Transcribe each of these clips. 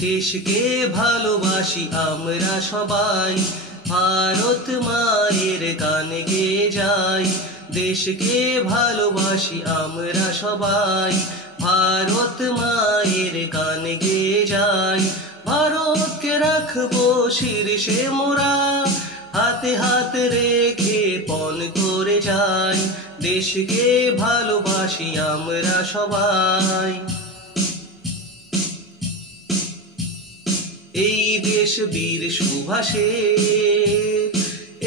দেশকে ভালোবাসি আমরা সবাই, ভারত মায়ের গান গেয়ে যাই। দেশকে ভালোবাসি আমরা সবাই, ভারত মায়ের গান গেয়ে যাই। ভারতকে রাখবো শীর্ষে মোরা, হাতে হাত রেখে পণ করে যাই। দেশকে ভালোবাসি আমরা সবাই। এই দেশ বীর সুভাষের,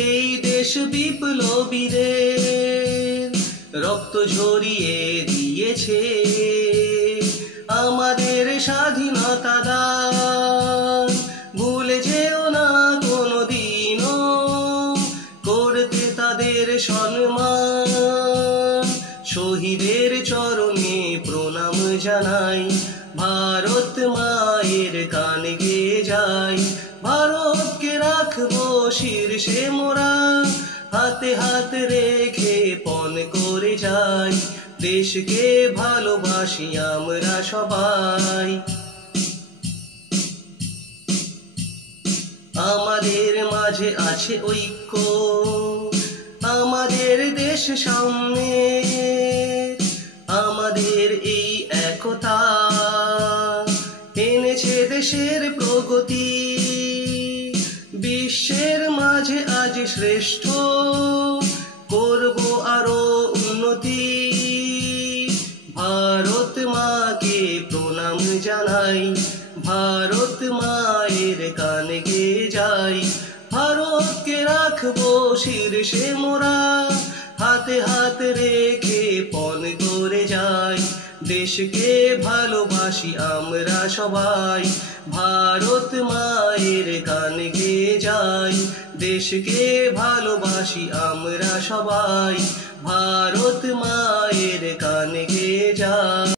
এই দেশ বিপ্লবীদের রক্ত ঝরিয়ে দিয়েছে আমাদের স্বাধীনতা দান। ভুলে যেও না কোনোদিনও করতে তাদের সম্মান। শহীদের চরণে প্রণাম জানাই, ভারত মায়ের গান গেয়ে যাই। ভারতকে রাখবো শীর্ষে মোরা, হাতে হাত রেখে পণ করে যাই। দেশকে ভালোবাসি আমরা সবাই। আমাদের মাঝে আছে ঐক্য, আমাদের দেশ সামনে, আমাদের এই একতা এনেছে দেশের প্রগতি। বিশ্বের মাঝে আজ শ্রেষ্ঠ করব আরো উন্নতি। ভারত মাকে প্রণাম জানাই, ভারত মায়ের গান গেয়ে যাই। ভারতকে রাখবো শীর্ষে মোরা, হাতে হাত রেখে পণ করে যাই। দেশকে ভালোবাসি আমরা সবাই, ভারত মায়ের গান গেয়ে যাই। দেশকে ভালোবাসি আমরা সবাই, ভারত মায়ের গান